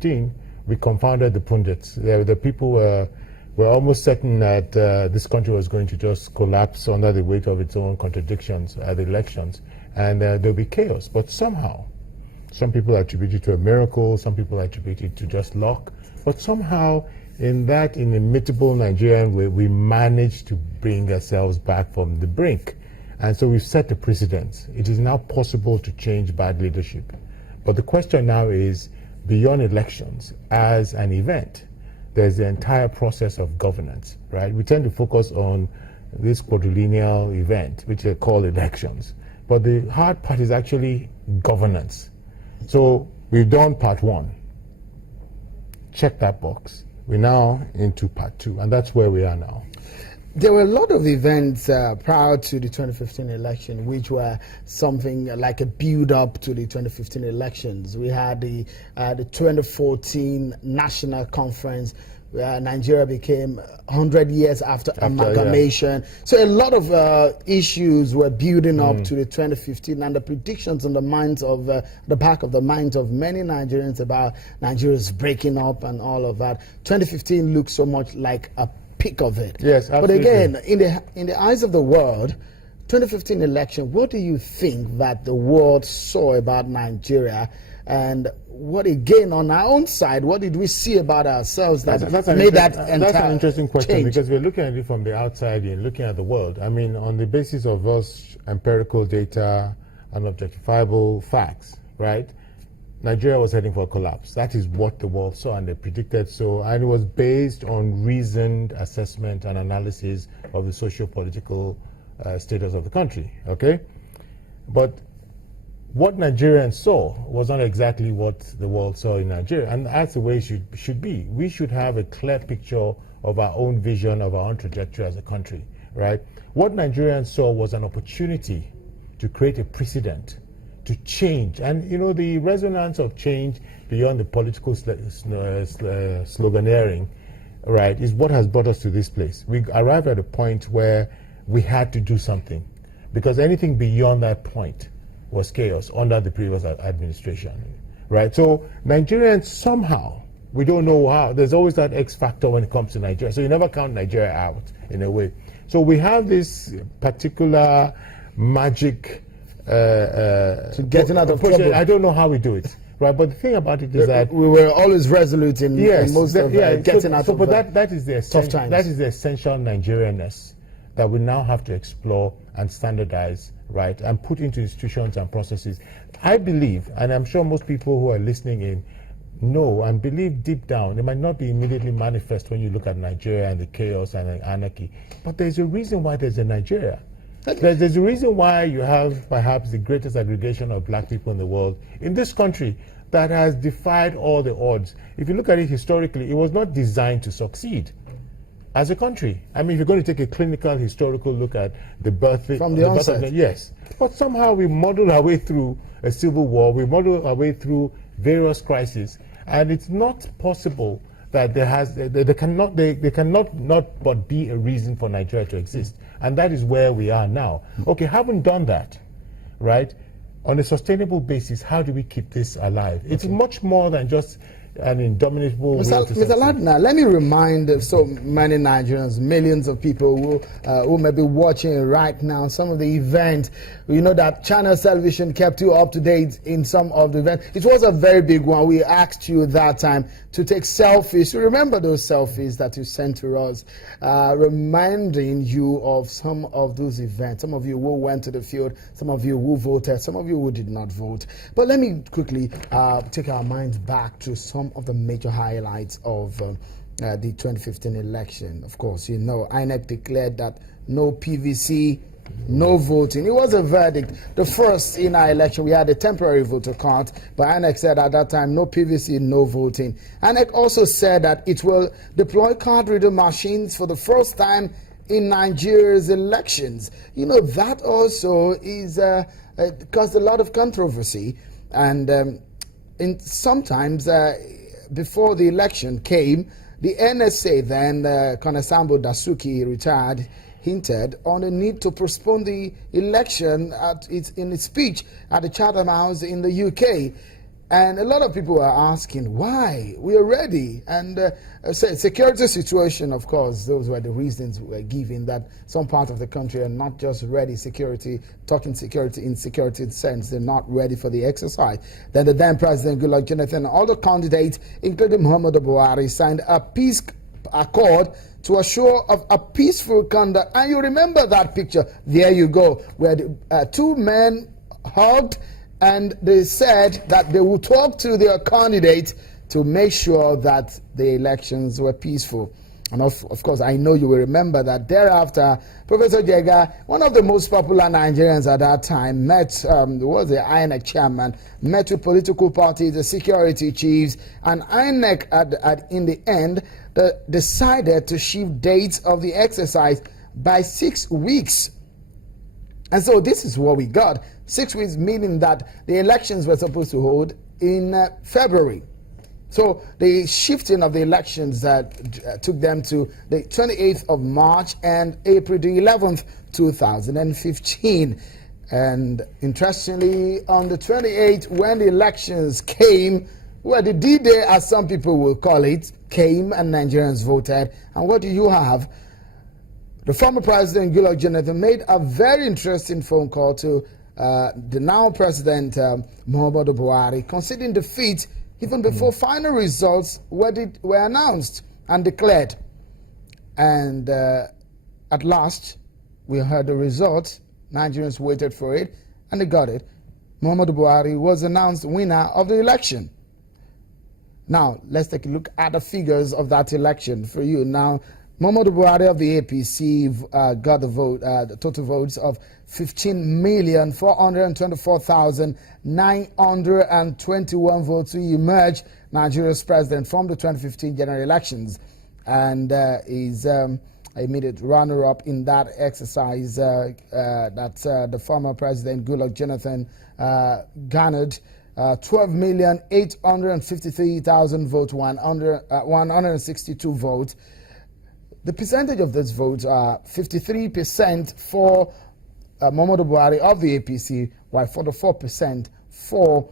2015, we confounded the pundits. The people were almost certain that this country was going to just collapse under the weight of its own contradictions at the elections, and there'll be chaos. But somehow, some people attribute it to a miracle, some people attribute it to just luck, but somehow in that inimitable Nigerian way, we managed to bring ourselves back from the brink. And so we've set the precedent. It is now possible to change bad leadership. But the question now is, beyond elections as an event, there's the entire process of governance, right? We tend to focus on this quadrennial event, which are called elections. But the hard part is actually governance. So we've done part 1. Check that box. We're now into part 2, and that's where we are now. There were a lot of events prior to the 2015 election, which were something like a build-up to the 2015 elections. We had the 2014 National Conference, where Nigeria became 100 years after amalgamation. Yeah. So a lot of issues were building up to the 2015, and the predictions on the minds of the back of the minds of many Nigerians about Nigeria's breaking up and all of that. 2015 looks so much like a peak of it. Yes, absolutely. But again, in the eyes of the world, 2015 election, what do you think that the world saw about Nigeria? And what, again, on our own side, what did we see about ourselves that made that entire That's an interesting question, change? because we're looking at it from the outside and looking at the world. I mean, on the basis of us empirical data and objectifiable facts, right? Nigeria was heading for a collapse. That is what the world saw, and they predicted so. And it was based on reasoned assessment and analysis of the socio-political status of the country, okay? But what Nigerians saw was not exactly what the world saw in Nigeria, and that's the way it should be. We should have a clear picture of our own vision, of our own trajectory as a country, right? What Nigerians saw was an opportunity to create a precedent, to change. And, you know, the resonance of change beyond the political sloganeering, right, is what has brought us to this place. We arrived at a point where we had to do something, because anything beyond that point was chaos under the previous administration, right? So Nigerians somehow, we don't know how, there's always that X factor when it comes to Nigeria. So you never count Nigeria out in a way. So we have this particular magic to getting out of trouble. I don't know how we do it, right? But the thing about it is that we were always resolute in most of getting out of but that is the tough times. That is the essential Nigerianness that we now have to explore and standardize, right, and put into institutions and processes. I believe, and I'm sure most people who are listening in know and believe deep down, it might not be immediately manifest when you look at Nigeria and the chaos and the anarchy, but there's a reason why there's a Nigeria. There's a reason why you have perhaps the greatest aggregation of black people in the world in this country that has defied all the odds. If you look at it historically, it was not designed to succeed as a country. I mean, if you're going to take a clinical, historical look at the birth from the onset, yes. But somehow we modeled our way through a civil war, we modeled our way through various crises, and it's not possible that there cannot not but be a reason for Nigeria to exist. And that is where we are now. Okay, having done that, right, on a sustainable basis, how do we keep this alive? It's much more than just an indomitable Mr. Ladna, let me remind so many Nigerians, millions of people who may be watching right now, some of the events. You know that Channels Television kept you up to date in some of the events. It was a very big one. We asked you that time to take selfies. You remember those selfies that you sent to us, reminding you of some of those events. Some of you who went to the field, some of you who voted, some of you who did not vote. But let me quickly take our minds back to some of the major highlights of the 2015 election. Of course, you know, INEC declared that no PVC, no voting. It was a verdict. The first in our election, we had a temporary voter count, but INEC said at that time, no PVC, no voting. INEC also said that it will deploy card reader machines for the first time in Nigeria's elections. You know, that also is caused a lot of controversy. And sometimes before the election came, the NSA, then Konesambo Dasuki, retired, hinted on the need to postpone the election in its speech at the Chatham House in the UK. And a lot of people are asking why. We are ready. And security situation, of course, those were the reasons we were given, that some parts of the country are not just ready. Security, talking security in security sense, they're not ready for the exercise. Then the then President Goodluck Jonathan and other candidates, including Muhammadu Buhari, signed a peace accord to assure of a peaceful conduct. And you remember that picture. There you go, where the, two men hugged, and they said that they would talk to their candidate to make sure that the elections were peaceful. And of course, I know you will remember that thereafter, Professor Jega, one of the most popular Nigerians at that time, was the INEC chairman, met with political parties, the security chiefs, and INEC in the end decided to shift dates of the exercise by 6 weeks. And so this is what we got. 6 weeks, meaning that the elections were supposed to hold in February. So the shifting of the elections took them to the 28th of March and April the 11th, 2015. And interestingly, on the 28th, when the elections came, well, the D-Day, as some people will call it, came and Nigerians voted. And what do you have? The former President Goodluck Jonathan made a very interesting phone call to the now President Muhammadu Buhari, conceding defeat even before final results were announced and declared. And at last, we heard the results. Nigerians waited for it, and they got it. Muhammadu Buhari was announced winner of the election. Now, let's take a look at the figures of that election for you. Now, Muhammadu Buhari of the APC got the total votes of 15,424,921 votes to emerge Nigeria's president from the 2015 general elections, and is immediate runner-up in that exercise. That's the former President Goodluck Jonathan garnered 12,853,000 votes, 162 votes. The percentage of those votes are 53% for Muhammadu Buhari of the APC, while 44% for